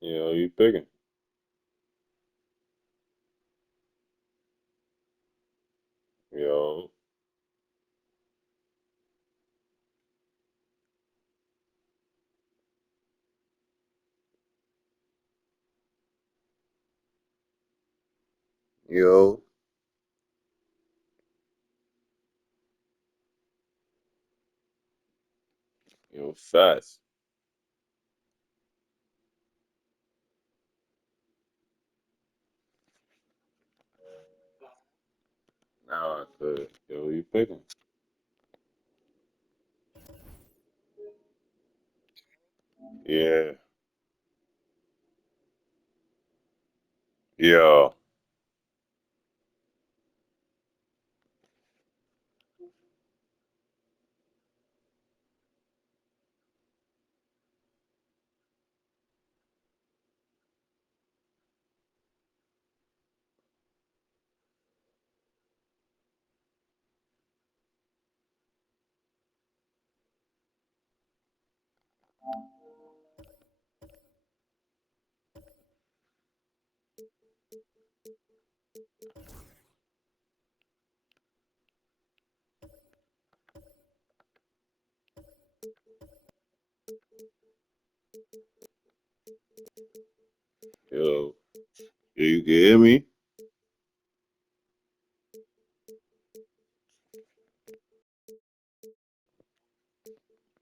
Yeah, you picking? Yo, Yo, yo, fast. Now I could. Yo, you picking? Yeah. Yo, Yo, you can hear me?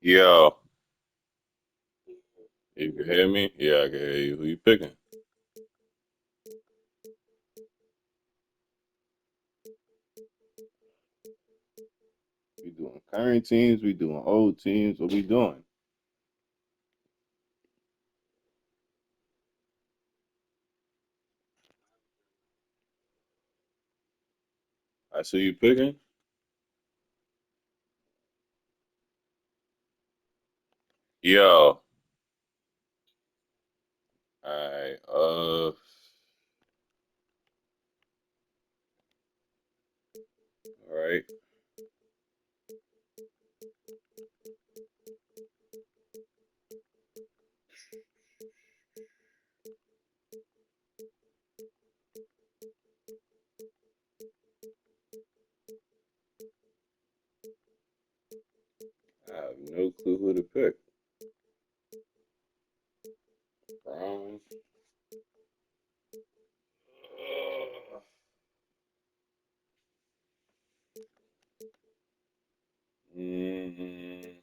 Yo, you can hear me? Yeah, I can hear you. Who you picking? We doing current teams, we doing old teams, what we doing? I see you picking. Yo, alright, alright. I have no clue who to pick. Browns. Ugh. Mm,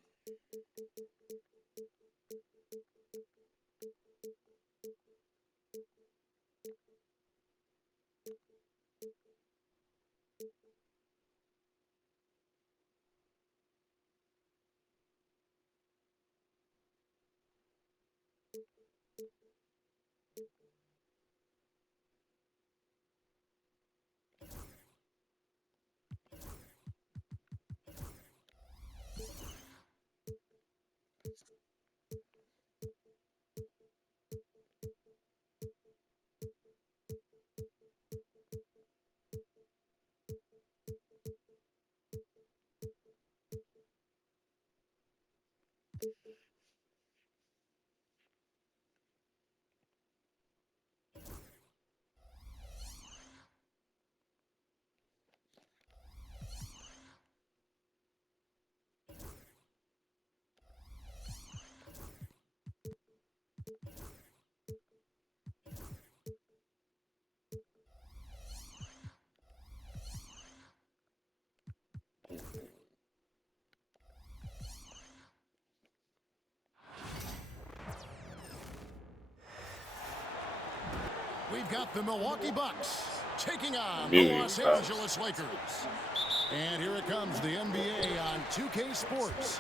We've got the Milwaukee Bucks taking on the Muting Los house. Angeles Lakers. And here it comes, the NBA on 2K Sports.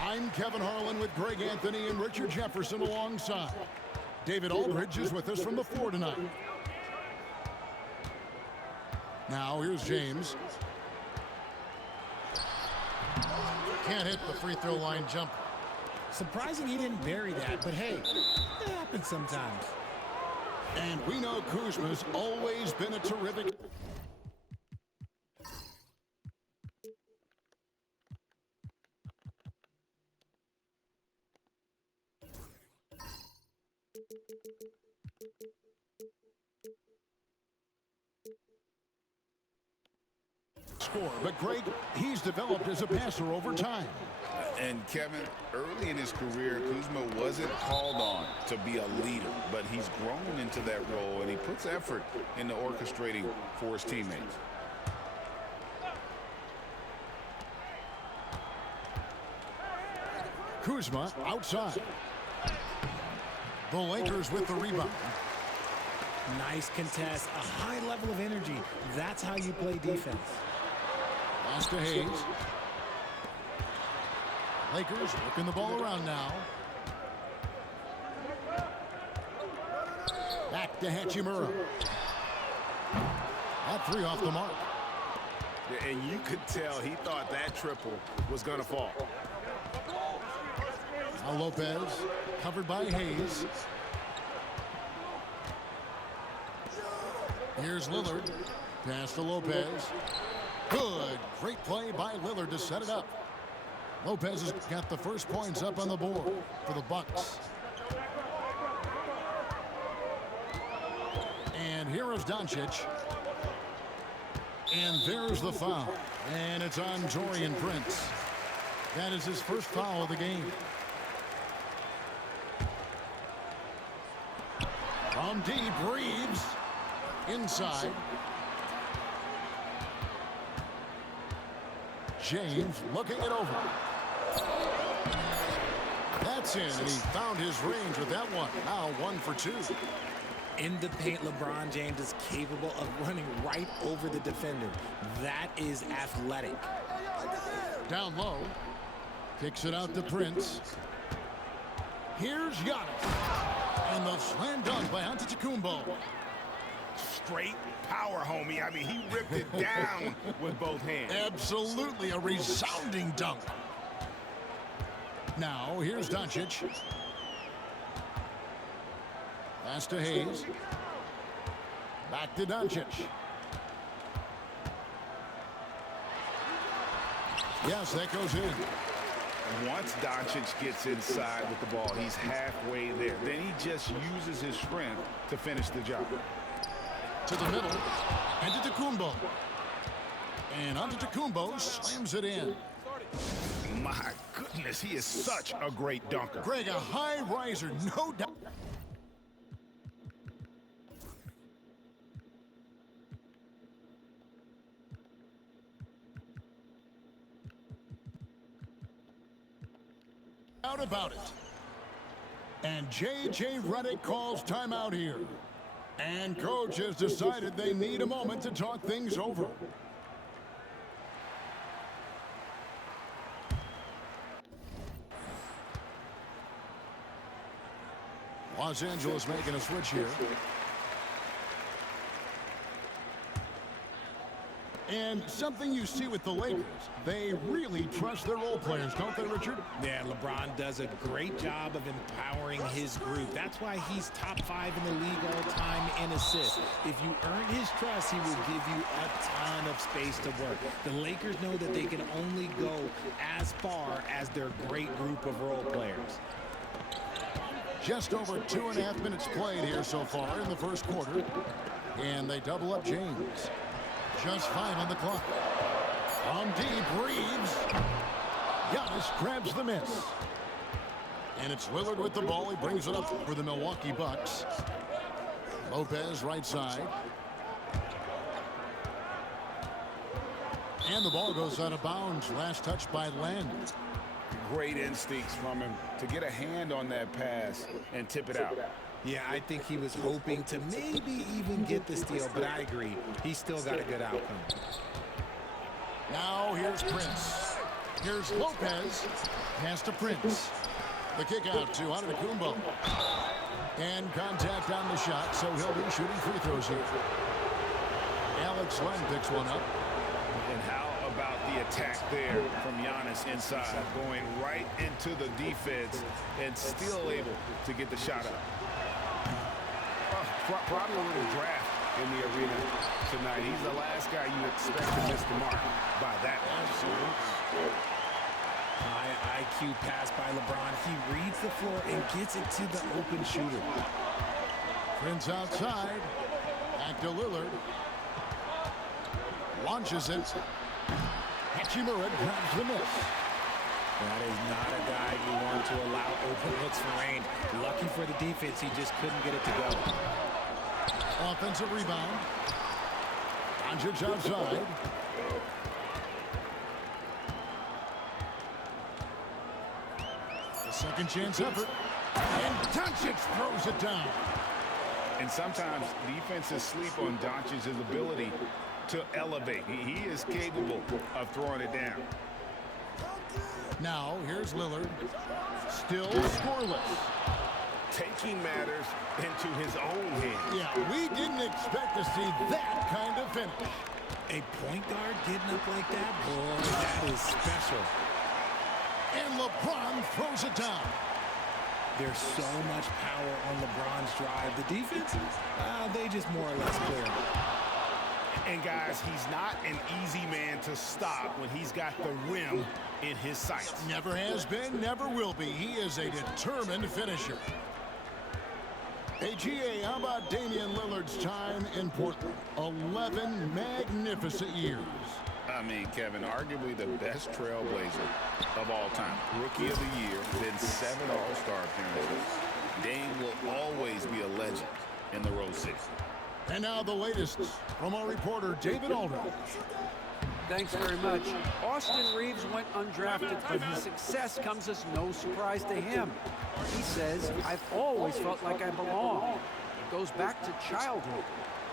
I'm Kevin Harlan with Greg Anthony and Richard Jefferson alongside. David Aldridge is with us from the floor tonight. Now here's James. Can't hit the free throw line jumper. Surprising he didn't bury that, but hey, it happens sometimes. And we know Kuzma's always been a terrific... score. But Greg, he's developed as a passer over time. And Kevin, early in his career, Kuzma wasn't called on to be a leader, but he's grown into that role, and he puts effort into orchestrating for his teammates. Kuzma outside. The Lakers with the rebound. Nice contest, a high level of energy. That's how you play defense. Pass to Hayes. Lakers working the ball around now. Back to Hachimura. That three off the mark. And you could tell he thought that triple was going to fall. Now Lopez, covered by Hayes. Here's Lillard. Pass to Lopez. Good. Great play by Lillard to set it up. Lopez has got the first points up on the board for the Bucks. And here is Doncic. And there's the foul. And it's on Taurean Prince. That is his first foul of the game. From deep, Reeves. Inside. James looking it over. That's in, and he found his range with that one. Now 1 for 2. In the paint, LeBron James is capable of running right over the defender. That is athletic. Down low. Kicks it out to Prince. Here's Giannis. And the slam dunk by Antetokounmpo. Straight power, homie. I mean, he ripped it down with both hands. Absolutely a resounding dunk. Now, here's Doncic. Pass to Hayes. Back to Doncic. Yes, that goes in. Once Doncic gets inside with the ball, he's halfway there. Then he just uses his strength to finish the job. To the middle. Antetokounmpo. And Antetokounmpo slams it in. My goodness, he is such a great dunker. Greg, a high riser, no doubt. Out about it. And J.J. Redick calls timeout here. And coach has decided they need a moment to talk things over. Los Angeles making a switch here. And something you see with the Lakers, they really trust their role players, don't they, Richard? Yeah, LeBron does a great job of empowering his group. That's why he's top 5 in the league all time in assists. If you earn his trust, he will give you a ton of space to work. The Lakers know that they can only go as far as their great group of role players. Just over 2.5 minutes played here so far in the first quarter. And they double up James. Just 5 on the clock. On deep, Reeves. Giannis grabs the miss. And it's Lillard with the ball. He brings it up for the Milwaukee Bucks. Lopez right side. And the ball goes out of bounds. Last touch by Len. Great instincts from him to get a hand on that pass and tip it out. Yeah, I think he was hoping to maybe even get the steal, but I agree. He still got a good outcome. Now here's Prince. Here's Lopez. Pass to Prince. The kick out to Antetokounmpo. And contact on the shot, so he'll be shooting free throws here. Alex Len picks one up. And how about the attack there from Giannis inside, going right into the defense and still able to get the shot up. Probably a little draft in the arena tonight. He's the last guy you expect to miss the mark by that. Absolutely. High IQ pass by LeBron. He reads the floor and gets it to the open shooter. Prince outside. Back to Lillard. Launches it. Hachimura grabs the miss. That is not a guy you want to allow open looks for Rain. Lucky for the defense, he just couldn't get it to go. Offensive rebound. Doncic outside. A second chance effort. And Doncic throws it down. And sometimes defenses sleep on Doncic's ability to elevate. He is capable of throwing it down. Now, here's Lillard. Still scoreless. Taking matters into his own hands. Yeah, we didn't expect to see that kind of finish. A point guard getting up like that? Boy, that is special. And LeBron throws it down. There's so much power on LeBron's drive. The defense, they just more or less clear him. And guys, he's not an easy man to stop when he's got the rim in his sights. Never has been, never will be. He is a determined finisher. Hey, GA, how about Damian Lillard's time in Portland? 11 magnificent years. I mean, Kevin, arguably the best trailblazer of all time. Rookie of the year, then 7 All-Star appearances. Dame will always be a legend in the Rose City. And now the latest from our reporter, David Aldridge. Thanks very much. Austin Reaves went undrafted, but his success comes as no surprise to him. He says, "I've always felt like I belong." It goes back to childhood.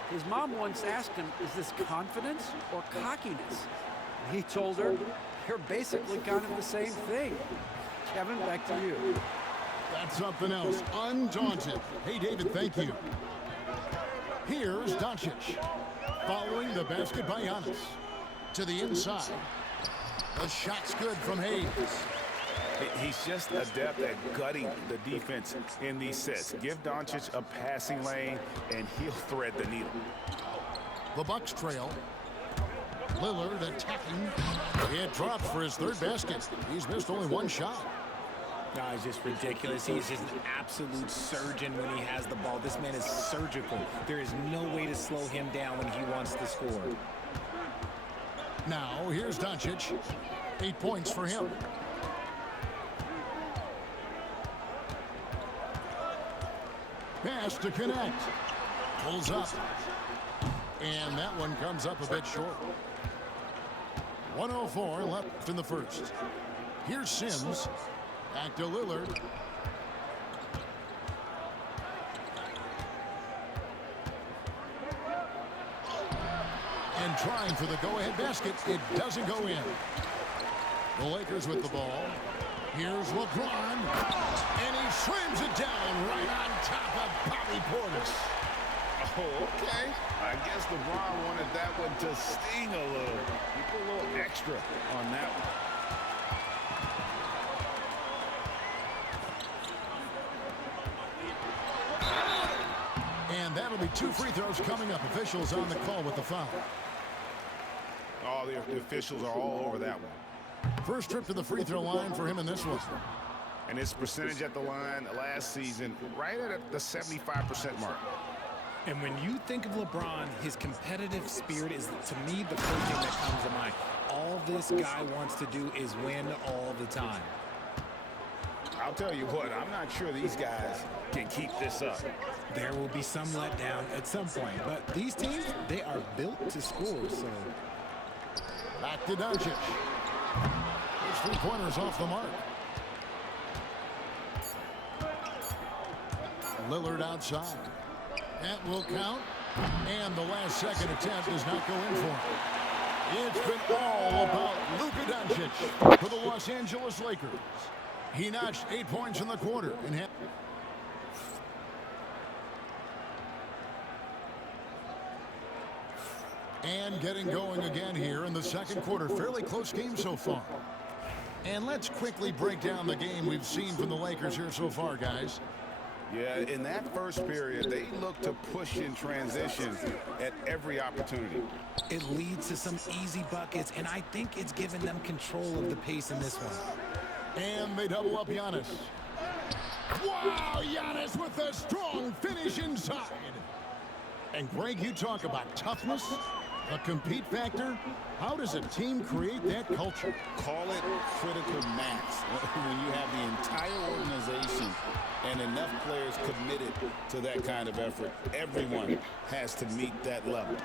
His mom once asked him, "Is this confidence or cockiness?" And he told her, "You're basically kind of the same thing." Kevin, back to you. That's something else. Undaunted. Hey, David, thank you. Here's Doncic. Following the basket by Giannis. To the inside. The shot's good from Hayes. He's just adept at gutting the defense in these sets. Give Doncic a passing lane, and he'll thread the needle. The Bucks trail. Lillard attacking. It drops for his third basket. He's missed only one shot. No, it's just ridiculous. He's just an absolute surgeon when he has the ball. This man is surgical. There is no way to slow him down when he wants to score. Now, here's Doncic. 8 points for him. Pass to connect. Pulls up. And that one comes up a bit short. 1:04 left in the first. Here's Sims. Back to Lillard. And trying for the go-ahead basket. It doesn't go in. The Lakers with the ball. Here's LeBron. And he slams it down right on top of Bobby Portis. Oh, okay. I guess LeBron wanted that one to sting a little. He put a little extra on that one. And that'll be 2 free throws coming up. Officials on the call with the foul. Oh, the officials are all over that one. First trip to the free throw line for him in this one. And his percentage at the line last season, right at the 75% mark. And when you think of LeBron, his competitive spirit is, to me, the first thing that comes to mind. All this guy wants to do is win all the time. I'll tell you what, I'm not sure these guys can keep this up. There will be some letdown at some point, but these teams, they are built to score, so... Back to Doncic. His 3-pointers off the mark. Lillard outside. That will count. And the last second attempt does not go in for him. It's been all about Luka Doncic for the Los Angeles Lakers. He notched 8 points in the quarter and had... And getting going again here in the second quarter. Fairly close game so far. And let's quickly break down the game we've seen from the Lakers here so far, guys. Yeah, in that first period, they looked to push in transition at every opportunity. It leads to some easy buckets, and I think it's given them control of the pace in this one. And they double up Giannis. Wow, Giannis with a strong finish inside. And Greg, you talk about toughness, a compete factor. How does a team create that culture? Call it critical mass. When you have the entire organization and enough players committed to that kind of effort, everyone has to meet that level.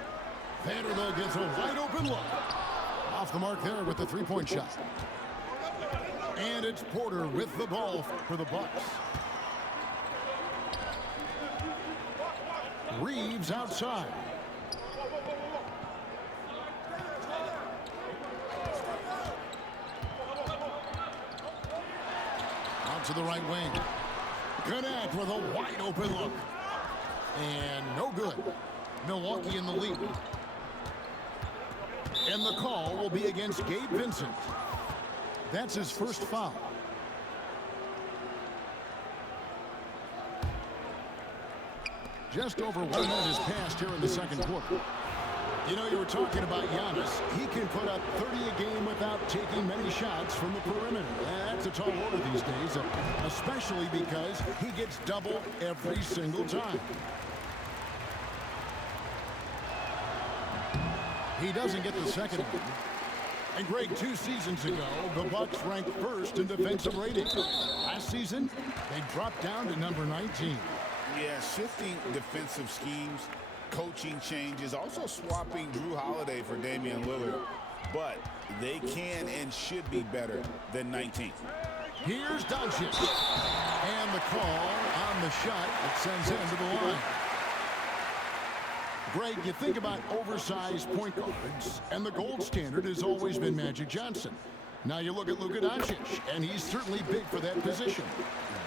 Vanderbilt gets a wide open look. Off the mark there with the 3-point shot. And it's Porter with the ball for the Bucks. Reaves outside. Out to the right wing. Gannett with a wide open look. And no good. Milwaukee in the lead. And the call will be against Gabe Vincent. That's his first foul. Just over 1 minute has passed here in the second quarter. You know, you were talking about Giannis. He can put up 30 a game without taking many shots from the perimeter. That's a tall order these days, especially because he gets doubled every single time. He doesn't get the second one. And Greg, 2 seasons ago, the Bucks ranked first in defensive rating. Last season, they dropped down to number 19. Yeah, shifting defensive schemes, coaching changes, also swapping Drew Holiday for Damian Lillard. But they can and should be better than 19. Here's Doncic. And the call on the shot that sends him to the line. Greg, you think about oversized point guards, and the gold standard has always been Magic Johnson. Now you look at Luka Doncic, and he's certainly big for that position.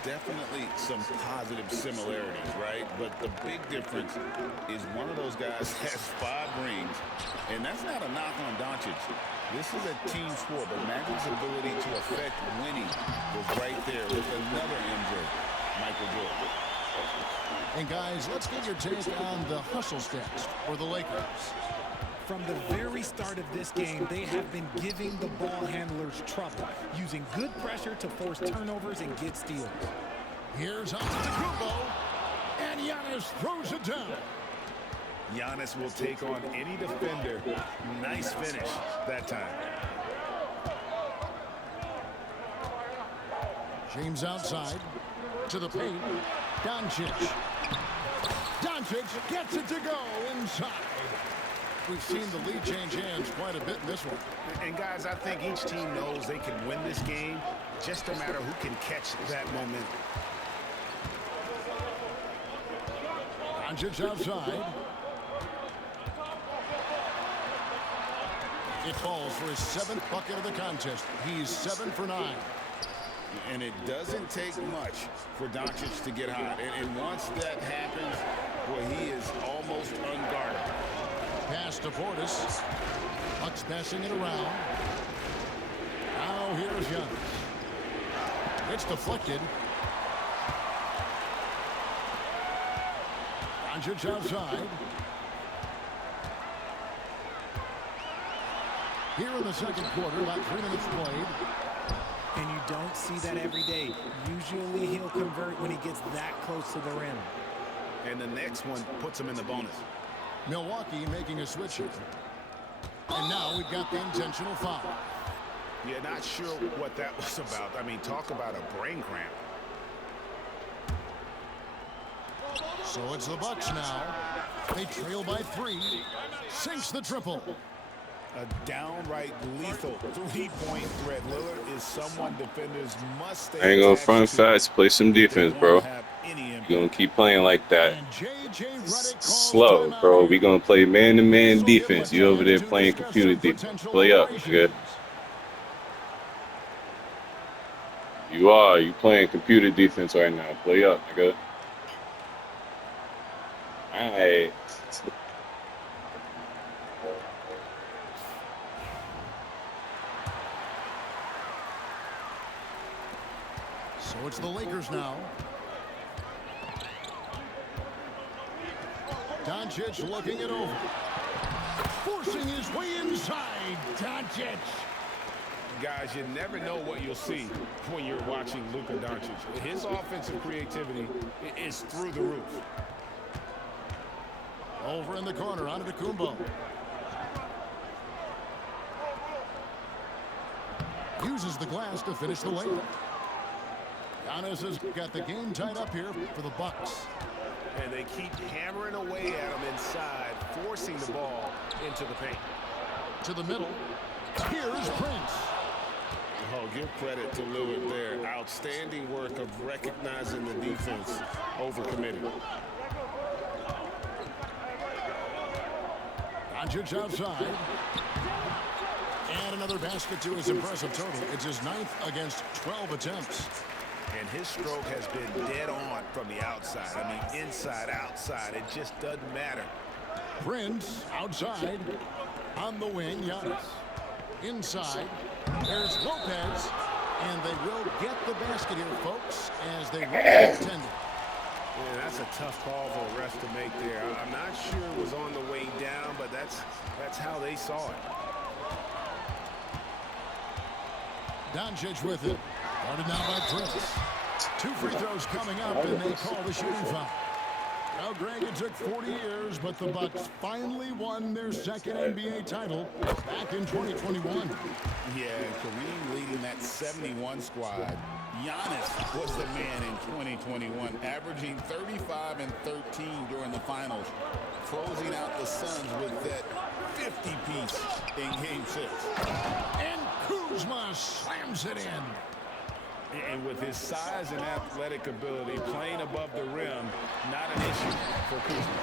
Definitely some positive similarities, right? But the big difference is one of those guys has 5 rings, and that's not a knock on Doncic. This is a team sport, but Magic's ability to affect winning was right there with another MJ, Michael Jordan. And guys, let's get your take on the hustle stats for the Lakers. From the very start of this game, they have been giving the ball handlers trouble, using good pressure to force turnovers and get steals. Here's Antetokounmpo, and Giannis throws it down. Giannis will take on any defender. Nice finish that time. James outside to the paint. Doncic. Doncic gets it to go inside. We've seen the lead change hands quite a bit in this one. And guys, I think each team knows they can win this game. Just a matter who can catch that momentum. Doncic outside. It falls for his 7th bucket of the contest. He's 7 for 9. And it doesn't take much for Doncic to get hot. And once that happens, well, he is almost unguardable. Pass to Portis. Bucks passing it around. Now here's Giannis. It's deflected. Doncic outside. Here in the second quarter, about 3 minutes played. And you don't see that every day. Usually he'll convert when he gets that close to the rim. And the next one puts him in the bonus. Milwaukee making a switch here. And now we've got the intentional foul. Yeah, not sure what that was about. I mean, talk about a brain cramp. So it's the Bucks now. They trail by 3. Sinks the triple. A downright lethal 3-point threat. Lillard is someone defenders must stay. I ain't gonna front fast. Play some defense, bro. You gonna keep playing like that. Slow, bro. We gonna play man-to-man defense. You over there playing computer defense. Play up, nigga. You are. You playing computer defense right now. Play up, nigga. All right. So it's the Lakers now. Doncic looking it over. Forcing his way inside. Doncic. Guys, you never know what you'll see when you're watching Luka Doncic. His offensive creativity is through the roof. Over in the corner, Antetokounmpo. Uses the glass to finish the layup. Giannis has got the game tied up here for the Bucks. And they keep hammering away at him inside, forcing the ball into the paint. To the middle. Here's Prince. Oh, give credit to Lillard there. Outstanding work of recognizing the defense overcommitted. Doncic outside. And another basket to his impressive total. It's his 9th against 12 attempts. And his stroke has been dead on from the outside. I mean, inside, outside, it just doesn't matter. Prince outside. On the wing, Giannis. Inside. There's Lopez. And they will get the basket here, folks, as they will be intended. Yeah, that's a tough call for the ref to make there. I'm not sure it was on the way down, but that's how they saw it. Doncic with it. Guarded now by Prince. 2 free throws coming up, and they call the shooting foul. Now, Greg, it took 40 years, but the Bucks finally won their 2nd NBA title back in 2021. Yeah, Kareem leading that 71 squad. Giannis was the man in 2021, averaging 35 and 13 during the finals, closing out the Suns with that 50-piece in Game 6. And Kuzma slams it in. And with his size and athletic ability, playing above the rim, not an issue for Kuzma.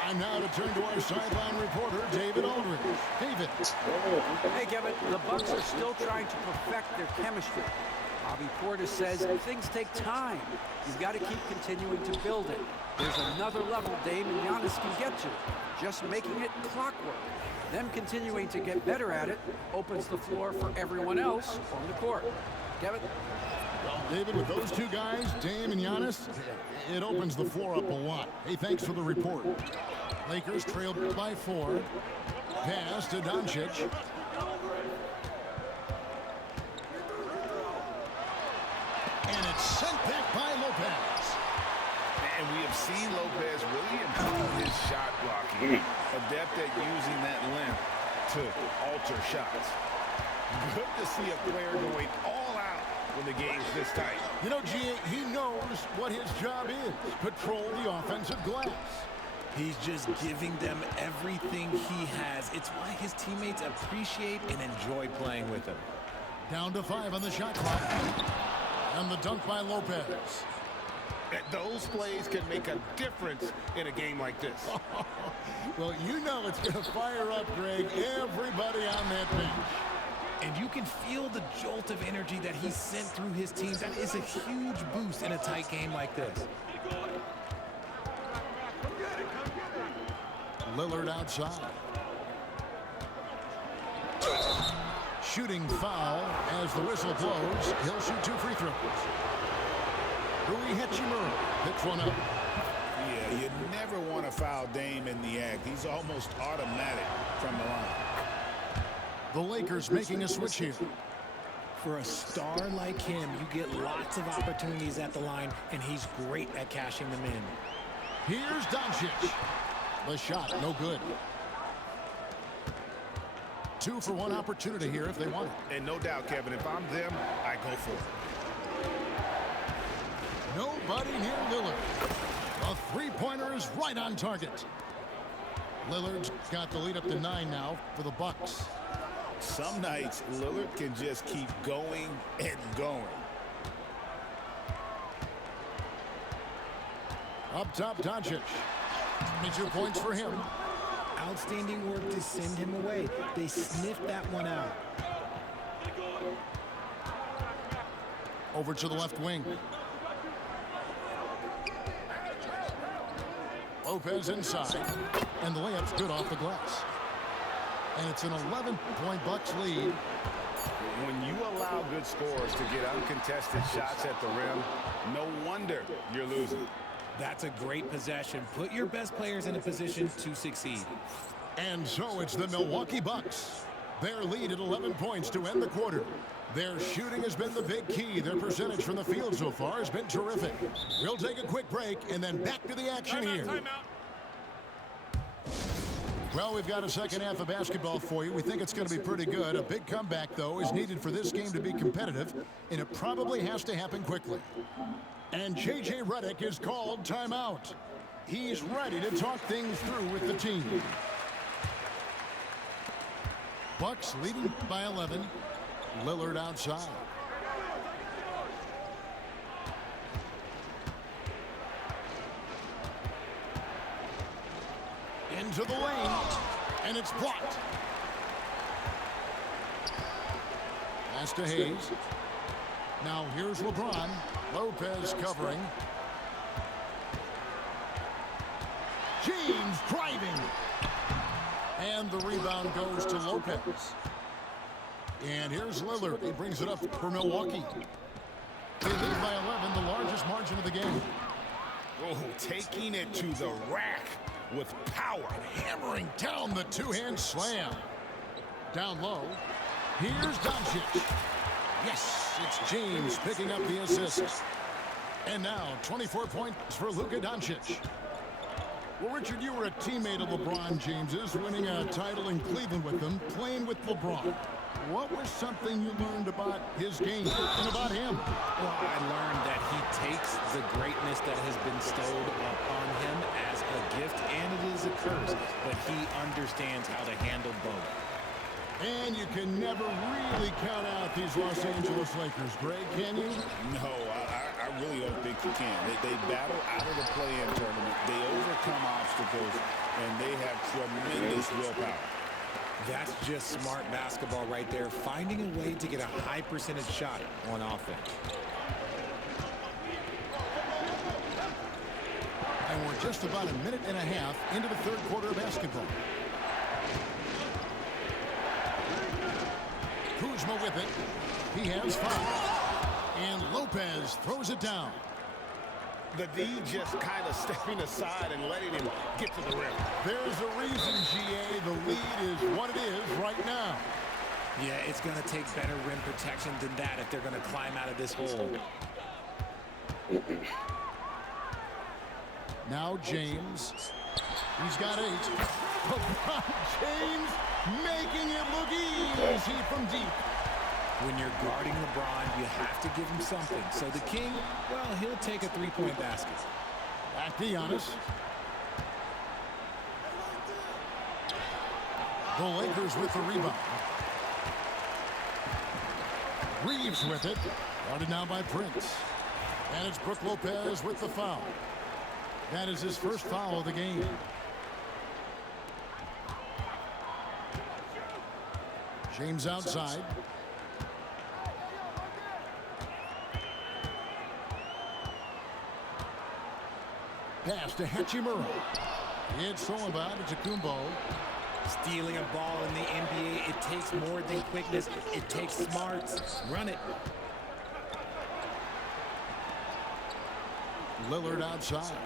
Time now to turn to our sideline reporter, David Aldridge. David. Hey, Kevin, the Bucks are still trying to perfect their chemistry. Bobby Portis says things take time. You've got to keep continuing to build it. There's another level Dame and Giannis can get to, just making it clockwork. Them continuing to get better at it opens the floor for everyone else on the court. Kevin? Well, David, with those two guys, Dame and Giannis, it opens the floor up a lot. Hey, thanks for the report. Lakers trailed by 4. Pass to Doncic. And it's sent back by Lopez. And we have seen Lopez really improve his shot blocking. Adept at using that length to alter shots. Good to see a player going all out when the game's this tight. You know, G.A., he knows what his job is. Patrol the offensive glass. He's just giving them everything he has. It's why his teammates appreciate and enjoy playing with him. Down to 5 on the shot clock. And the dunk by Lopez. Those plays can make a difference in a game like this. Well, you know it's going to fire up, Greg, everybody on that bench. And you can feel the jolt of energy that he sent through his team. That is a huge boost in a tight game like this. Lillard outside. Shooting foul as the whistle blows. He'll shoot 2 free throws. Rui Hachimura picks one up. Yeah, you never want to foul Dame in the act. He's almost automatic from the line. The Lakers making a switch here. For a star like him, you get lots of opportunities at the line, and he's great at cashing them in. Here's Doncic. The shot, no good. 2 for 1 opportunity here if they want it. And no doubt, Kevin, if I'm them, I go for it. Nobody near Lillard. A three-pointer is right on target. Lillard's got the lead up to 9 now for the Bucks. Some nights, Lillard can just keep going and going. Up top, Doncic. 22 points for him. Outstanding work to send him away. They sniffed that one out. Over to the left wing. Lopez inside. And the layup's good off the glass. And it's an 11-point Bucks lead. When you allow good scorers to get uncontested shots at the rim, no wonder you're losing. That's a great possession. Put your best players in a position to succeed. And so it's the Milwaukee Bucks. Their lead at 11 points to end the quarter. Their shooting has been the big key. Their percentage from the field so far has been terrific. We'll take a quick break and then back to the action here. Well, we've got a second half of basketball for you. We think it's going to be pretty good. A big comeback, though, is needed for this game to be competitive, and it probably has to happen quickly. And J.J. Redick is called timeout. He's ready to talk things through with the team. Bucks leading by 11. Lillard outside. Into the lane, and it's blocked. Pass to Hayes. Now here's LeBron. Lopez covering. James driving. And the rebound goes to Lopez. And here's Lillard. He brings it up for Milwaukee. They lead by 11, the largest margin of the game. Oh, taking it to the rack with power. Hammering down the two-hand slam. Down low. Here's Doncic. Yes, it's James picking up the assist. And now 24 points for Luka Doncic. Well, Richard, you were a teammate of LeBron James's, winning a title in Cleveland with him, playing with LeBron. What was something you learned about his game and about him? Well, I learned that he takes the greatness that has been bestowed upon him as a gift, and it is a curse, but he understands how to handle both. And you can never really count out these Los Angeles Lakers, Greg, can you? No, I really don't think you can. They battle out of the play-in tournament. They overcome obstacles, and they have tremendous willpower. That's just smart basketball right there, finding a way to get a high percentage shot on offense. And we're just about a minute and a half into the third quarter of basketball. Kuzma with it. He has 5. And Lopez throws it down. The D just kind of stepping aside and letting him get to the rim. There's a reason, GA. The lead is what it is right now. Yeah, it's going to take better rim protection than that if they're going to climb out of this hole. Now James. He's got 8. LeBron James making it look easy from deep. When you're guarding LeBron, you have to give him something. So the King, well, he'll take a three-point basket. Back to Giannis. The Lakers with the rebound. Reeves with it. Guarded now by Prince. And it's Brook Lopez with the foul. That is his first foul of the game. James outside. Pass to Hachimura. It's stolen by Antetokounmpo. Stealing a ball in the NBA, it takes more than quickness. It takes smarts. Run it. Lillard outside.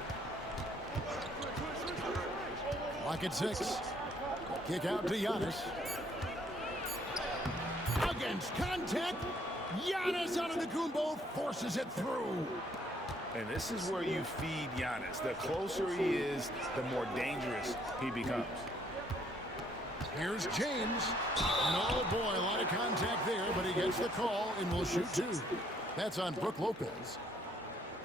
Lock at 6. Kick out to Giannis. Against contact. Giannis Antetokounmpo forces it through. And this is where you feed Giannis. The closer he is, the more dangerous he becomes. Here's James. And oh boy, a lot of contact there, but he gets the call and will shoot 2. That's on Brook Lopez.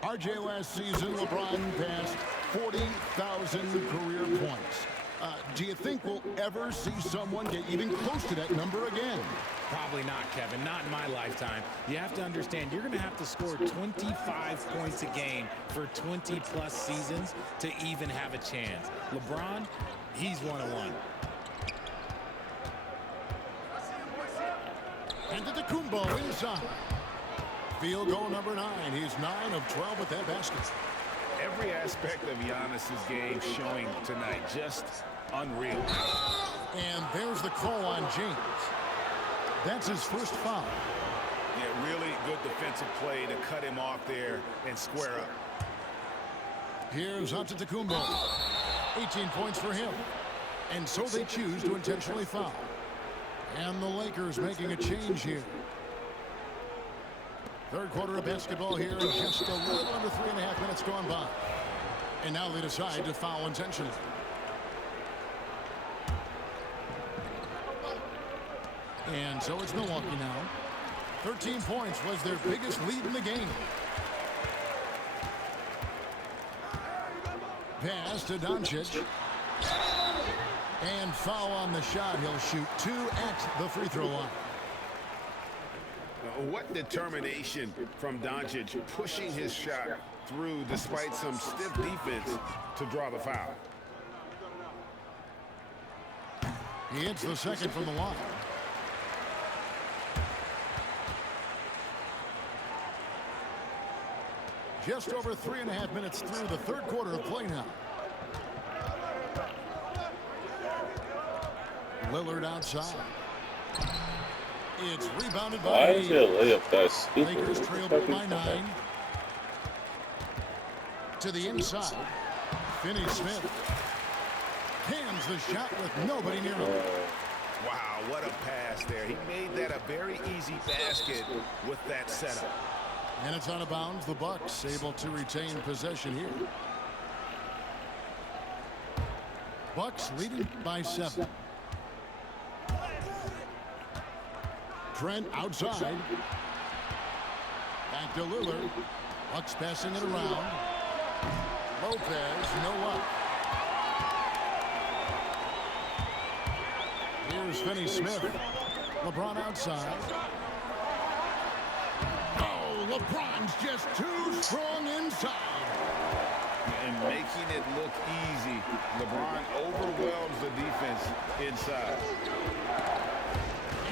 RJ last season, LeBron passed 40,000 career points. Do you think we'll ever see someone get even close to that number again? Probably not, Kevin. Not in my lifetime. You have to understand, you're going to have to score 25 points a game for 20-plus seasons to even have a chance. LeBron, he's one-on-one. Antetokounmpo inside. Field goal number 9. He's 9 of 12 with that basket. Every aspect of Giannis's game showing tonight. Just unreal. And there's the call on James. That's his first foul. Yeah, really good defensive play to cut him off there and square up. Here's Antetokounmpo. 18 points for him. And so they choose to intentionally foul. And the Lakers making a change here. Third quarter of basketball here, and just a little under 3.5 minutes gone by. And now they decide to foul intentionally. And so it's Milwaukee now. 13 points was their biggest lead in the game. Pass to Doncic. And foul on the shot. He'll shoot 2 at the free throw line. What determination from Doncic, pushing his shot through despite some stiff defense to draw the foul. He hits the second from the line. Just over 3.5 minutes through the third quarter of play now. Lillard outside. It's rebounded by Why is your layup that stupid? Lakers trail by 9. To the inside. Finney-Smith cans the shot with nobody near him. Wow, what a pass there. He made that a very easy basket with that setup. And it's out of bounds. The Bucks able to retain possession here. Bucks leading by 7. Trent outside. Back to Lillard. Bucks passing it around. Lopez, no up. Here's Finney-Smith. LeBron outside. Oh, LeBron's just too strong inside. And making it look easy. LeBron overwhelms the defense inside.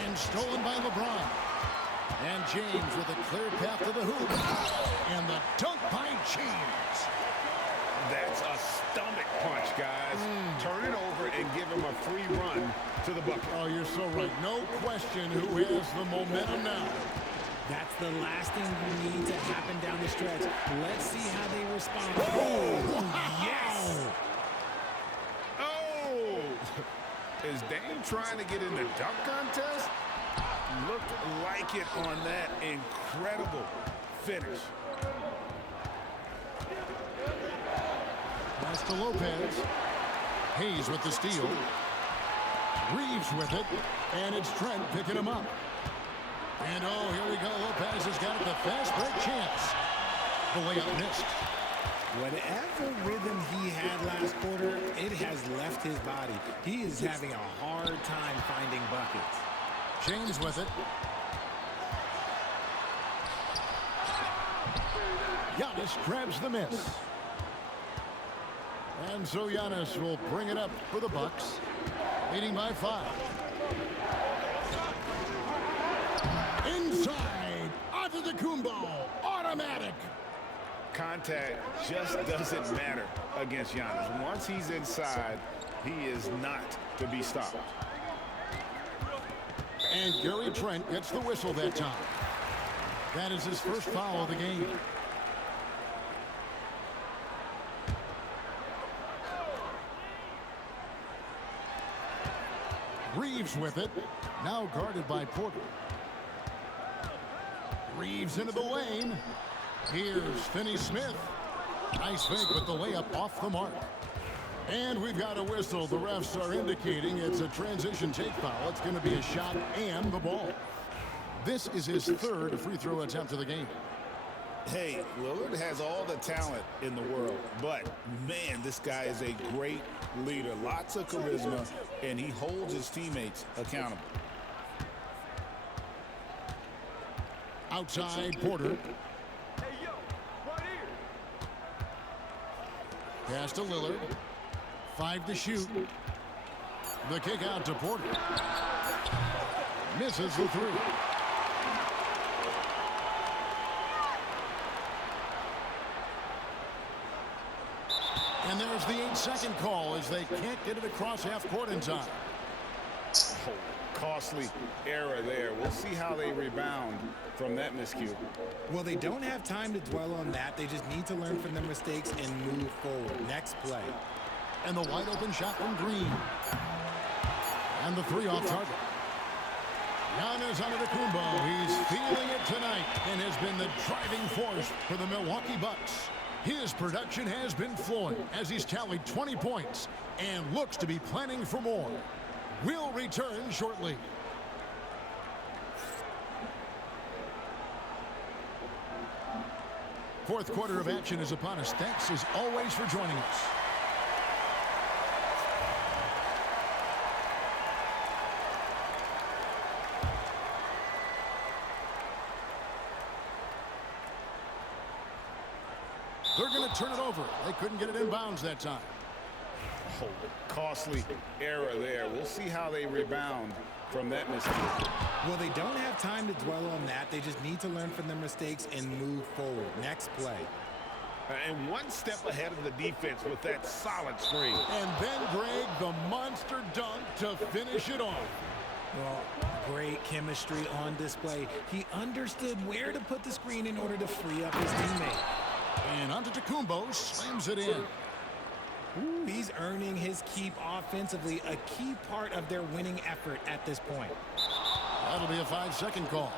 And stolen by LeBron. And James with a clear path to the hoop. And the dunk by James. That's a stomach punch, guys. Turn it over and give him a free run to the bucket. Oh, you're so right. No question who has the momentum now. That's the last thing you need to happen down the stretch. Let's see how they respond. Oh, wow. Yes! Oh! Is Dame trying to get in the dunk contest? Looked like it on that incredible finish. Pass to Lopez. Hayes with the steal. Reeves with it. And it's Trent picking him up. And oh, here we go. Lopez has got the fast break chance. The layup missed. Whatever rhythm he had last quarter, it has left his body. He is having a hard time finding buckets. James with it. Giannis grabs the miss. And so Giannis will bring it up for the Bucks, leading by 5. Inside, Antetokounmpo, automatic. Contact just doesn't matter against Giannis. Once he's inside, he is not to be stopped. And Gary Trent gets the whistle that time. That is his first foul of the game. Reeves with it. Now guarded by Porter. Reeves into the lane. Here's Finney-Smith. Nice fake with the layup off the mark. And we've got a whistle. The refs are indicating it's a transition take foul. It's going to be a shot and the ball. This is his 3rd free throw attempt of the game. Hey, Lillard has all the talent in the world, but man, this guy is a great leader. Lots of charisma, and he holds his teammates accountable. Outside, Porter. Pass to Lillard. 5 to shoot. The kick out to Porter. Misses the 3. And there's the 8-second call as they can't get it across half court in time. Oh, costly error there. We'll see how they rebound from that miscue. Well, they don't have time to dwell on that. They just need to learn from their mistakes and move forward. Next play. And the wide open shot from Green. And the 3 off target. Giannis Antetokounmpo. He's feeling it tonight and has been the driving force for the Milwaukee Bucks. His production has been flowing as he's tallied 20 points and looks to be planning for more. We'll return shortly. Fourth quarter of action is upon us. Thanks as always for joining us. They're going to turn it over. They couldn't get it in bounds that time. Oh, costly error there. We'll see how they rebound from that mistake. Well, they don't have time to dwell on that. They just need to learn from their mistakes and move forward. Next play. And one step ahead of the defense with that solid screen. And then, Greg, the monster dunk to finish it off. Well, great chemistry on display. He understood where to put the screen in order to free up his teammate. And Antetokounmpo slams it in. Ooh, he's earning his keep offensively, a key part of their winning effort at this point. That'll be a 5-second call.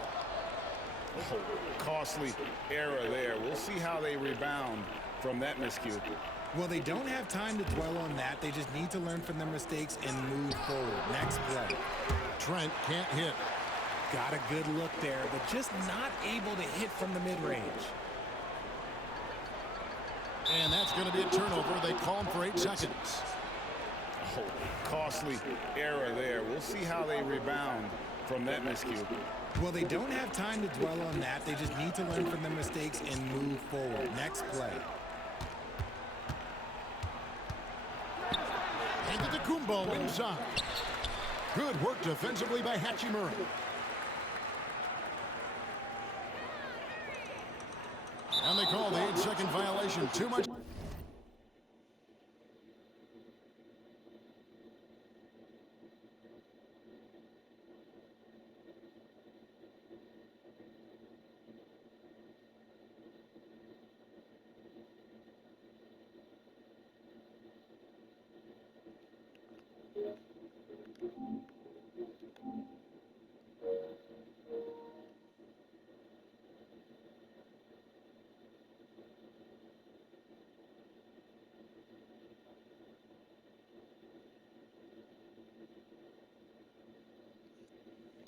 Oh, costly error there. We'll see how they rebound from that miscue. Well, they don't have time to dwell on that. They just need to learn from their mistakes and move forward. Next play. Trent can't hit. Got a good look there, but just not able to hit from the mid-range. And that's going to be a turnover. They call him for 8 seconds. Oh, costly error there. We'll see how they rebound from that miscue. Well, they don't have time to dwell on that. They just need to learn from their mistakes and move forward. Next play. Antetokounmpo inside. Good work defensively by Hachimura. And they call the 8-second violation. Too much.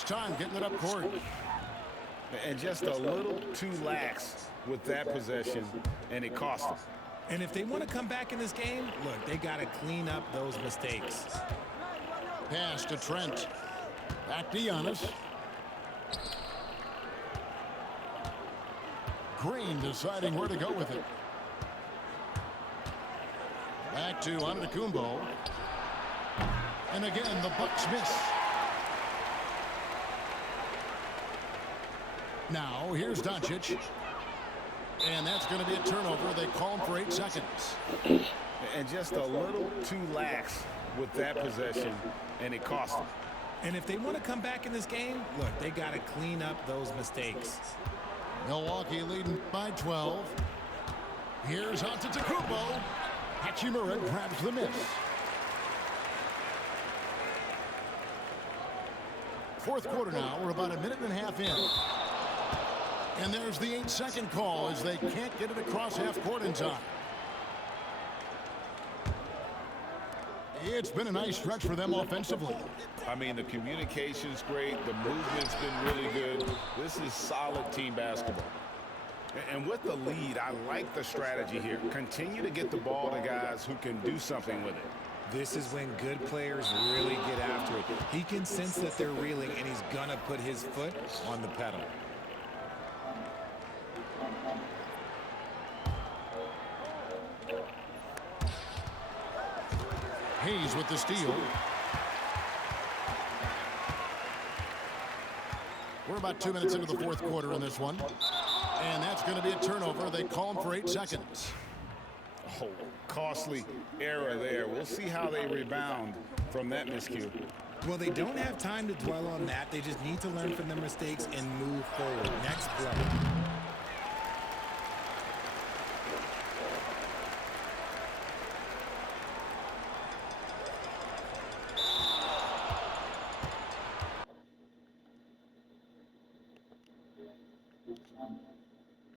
Time getting it up court. And just a little too lax with that possession, and it cost them. And if they want to come back in this game, look, they got to clean up those mistakes. Pass to Trent. Back to Giannis. Green deciding where to go with it. Back to Antetokounmpo. And again, the Bucks miss. Now, here's Doncic. And that's going to be a turnover. They call him for 8 seconds. And just a little too lax with that possession, and it cost them. And if they want to come back in this game, look, they got to clean up those mistakes. Milwaukee leading by 12. Here's Antetokounmpo. Hachimura grabs the miss. Fourth quarter now. We're about a minute and a half in. And there's the 8-second call as they can't get it across half court in time. It's been a nice stretch for them offensively. I mean, the communication's great. The movement's been really good. This is solid team basketball. And with the lead, I like the strategy here. Continue to get the ball to guys who can do something with it. This is when good players really get after it. He can sense that they're reeling, and he's going to put his foot on the pedal. Hayes with the steal. We're about 2 minutes into the fourth quarter in this one. And that's going to be a turnover. They call him for 8 seconds. Oh, costly error there. We'll see how they rebound from that miscue. Well, they don't have time to dwell on that. They just need to learn from their mistakes and move forward. Next play.